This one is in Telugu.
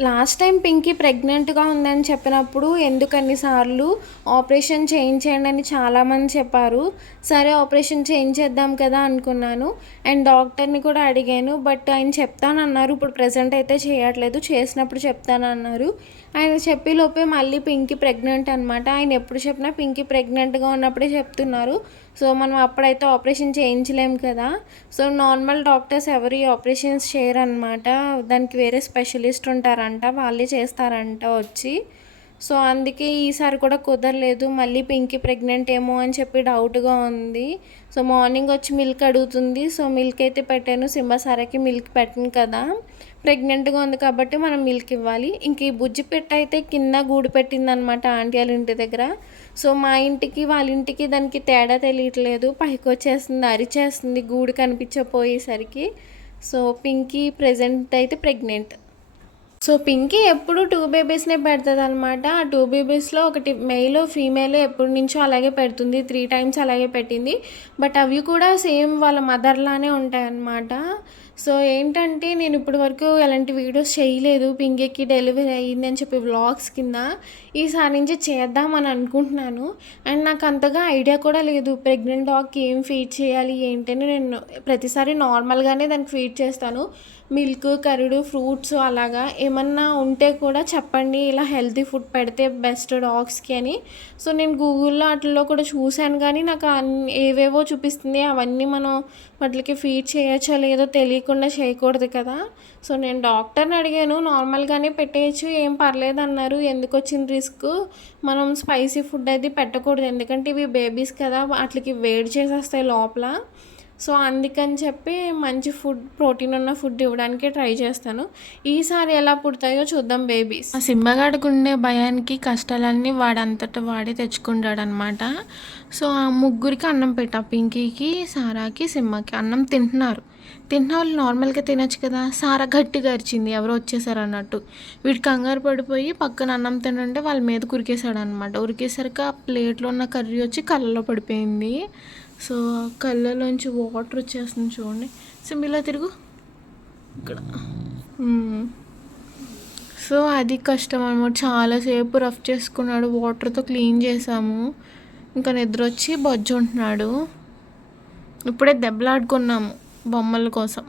లాస్ట్ టైం పింకీ ప్రెగ్నెంట్‌గా ఉందని చెప్పినప్పుడు ఎందుకన్ని సార్లు ఆపరేషన్ చేయించేయండి అని చాలామంది చెప్పారు. సరే ఆపరేషన్ చేయించేద్దాం కదా అనుకున్నాను. అండ్ డాక్టర్‌ని కూడా అడిగాను. బట్ ఆయన చెప్తానన్నారు. ఇప్పుడు ప్రెజెంట్ అయితే చేయట్లేదు. చేసినప్పుడు చెప్తానన్నారు. ఆయన చెప్పేలోపే మళ్ళీ పింకీ ప్రెగ్నెంట్ అనమాట. ఆయన ఎప్పుడు చెప్పినా పింకీ ప్రెగ్నెంట్‌గా ఉన్నప్పుడే చెప్తున్నారు. సో మనం అప్పుడైతే ఆపరేషన్ చేయించలేము కదా! సో నార్మల్ డాక్టర్స్ ఎవరు ఈ ఆపరేషన్స్ చేయరనమాట. దానికి వేరే స్పెషలిస్ట్ ఉంటారంట. వాళ్ళే చేస్తారంట వచ్చి. సో అందుకే ఈసారి కూడా కుదరలేదు. మళ్ళీ పింకీ ప్రెగ్నెంట్ ఏమో అని చెప్పి డౌట్‌గా ఉంది. సో మార్నింగ్ వచ్చి మిల్క్ అడుగుతుంది. సో మిల్క్ అయితే పెట్టాను. సింబా సారాకి మిల్క్ పెట్టను కదా! ప్రెగ్నెంట్‌గా ఉంది కాబట్టి మనం మిల్క్ ఇవ్వాలి. ఇంక ఈ బుజ్జి పెట్ట అయితే కింద గూడు పెట్టిందనమాట ఆంటీ వాళ్ళ ఇంటి దగ్గర. సో మా ఇంటికి వాళ్ళ ఇంటికి దానికి తేడా తెలియట్లేదు. పైకొచ్చేస్తుంది, అరిచేస్తుంది గూడు కనిపించకపోయేసరికి. సో పింకీ ప్రెజెంట్ అయితే ప్రెగ్నెంట్. సో పింకీ ఎప్పుడు 2 బేబీస్‌నే పెడతదనమాట. ఆ 2 బేబీస్‌లో ఒకటి మెయిల్, ఫీమేల్ ఎప్పటినుంచో అలాగే పెడుతుంది. 3 టైమ్స్ అలాగే పెట్టింది. బట్ అవి కూడా సేమ్ వాళ్ళ మదర్‌లానే ఉంటాయన్నమాట. సో ఏంటంటే నేను ఇప్పటి వరకు ఎలాంటి వీడియోస్ చేయలేదు. పింకీకి డెలివరీ అయ్యిందని చెప్పి వ్లాగ్స్ కింద. ఈసారి నుంచి చేద్దామని అనుకుంటున్నాను. అండ్ నాకు అంతగా ఐడియా కూడా లేదు. ప్రెగ్నెంట్ డాగ్‌కి ఏం ఫీడ్ చేయాలి ఏంటి అని. నేను ప్రతిసారి నార్మల్‌గానే దానికి ఫీడ్ చేస్తాను. మిల్క్, కర్డ్, ఫ్రూట్స్ అలాగా ఏమన్నా ఉంటే కూడా చెప్పండి. ఇలా హెల్తీ ఫుడ్ పెడితే బెస్ట్ డాగ్స్‌కి అని. సో నేను గూగుల్‌లో ఆటిల్లో కూడా చూశాను కానీ నాకు ఏవేవో చూపిస్తుంది. అవన్నీ మనం వాటికి ఫీడ్ చేయొచ్చో లేదో తెలియకుండా చేయకూడదు కదా! సో నేను డాక్టర్‌ని అడిగాను. నార్మల్‌గానే పెట్టేయచ్చు, ఏం పర్లేదన్నారు. ఎందుకొచ్చిన రిస్కు, మనం స్పైసీ ఫుడ్ అది పెట్టకూడదు. ఎందుకంటే ఇవి బేబీస్ కదా! వాటికి వేడి చేసేస్తాయి లోపల. సో అందుకని చెప్పి మంచి ఫుడ్, ప్రోటీన్ ఉన్న ఫుడ్ ఇవ్వడానికే ట్రై చేస్తాను. ఈసారి ఎలా పుడతాయో చూద్దాం బేబీస్. ఆ సింహగాడికి ఉండే భయానికి కష్టాలన్నీ వాడంతట వాడే తెచ్చుకుంటాడనమాట. సో ఆ ముగ్గురికి అన్నం పెట్టా, పింకీకి, సారాకి, సింహకి. అన్నం తింటున్నారు. తింటున్న వాళ్ళు నార్మల్గా తినచ్చు కదా. సారా గట్టిగా అరిచింది, ఎవరో వచ్చేసారు అన్నట్టు. వీడు కంగారు పడిపోయి పక్కన అన్నం తినంటే వాళ్ళ మీద కురికేశాడు అనమాట. ఉరికేసరికి ఆ ప్లేట్లో ఉన్న కర్రీ వచ్చి కళ్ళలో పడిపోయింది. సో కళ్ళలోంచి వాటర్ వచ్చేస్తుంది చూడండి. సింబిలా తిరుగు ఇక్కడ. సో అది కష్టం అనమాట. చాలాసేపు రఫ్ చేసుకున్నాడు. వాటర్తో క్లీన్ చేసాము. ఇంకా నిద్ర వచ్చి బొజ్జు ఉంటున్నాడు. ఇప్పుడే దెబ్బలాడుకున్నాము బొమ్మల కోసం.